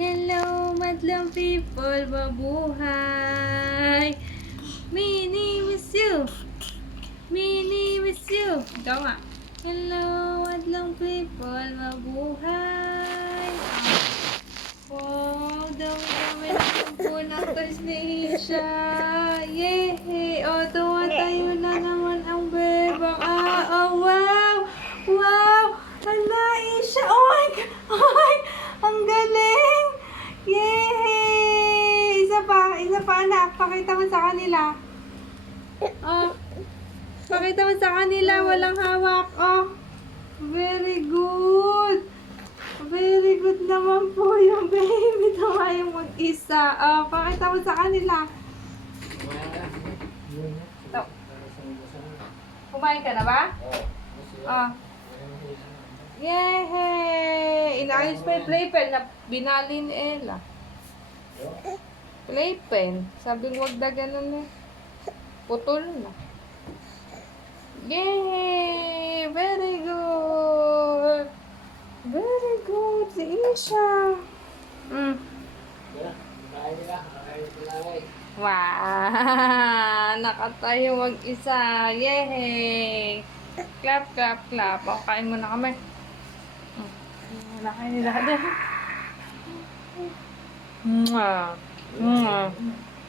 Hello, madlang people, mabuhay! Mini miss you! Mini miss you! Ikaw nga. Hello, madlang people, mabuhay! Wow, dami-dami naman po ng toys ni Isha! Yay! O, tumatayo na naman ang bebang. Oh, wow! Wow! Hala, Isha! Oh my God! Oh my! Ang galing! Yay! Isa pa anak. Pakita mo sa kanila. Oh, pakita mo sa kanila. Walang hawak. Oh, very good. Very good naman po yung baby. Tumayong mag-isa. Oh, pakita mo sa kanila. Ito. Kumain ka na ba? Oh. Yay! Inayos pa yung playpen na binali ni Ella. Playpen. Sabi wag na ganun eh. Putol na. Yay! Very good! Very good! Si Isha. Wow! Nakatayo mag-isa. Yay! Clap, clap, clap. O, kain muna kami. Nakain nila ka din. Mwah. Mwah.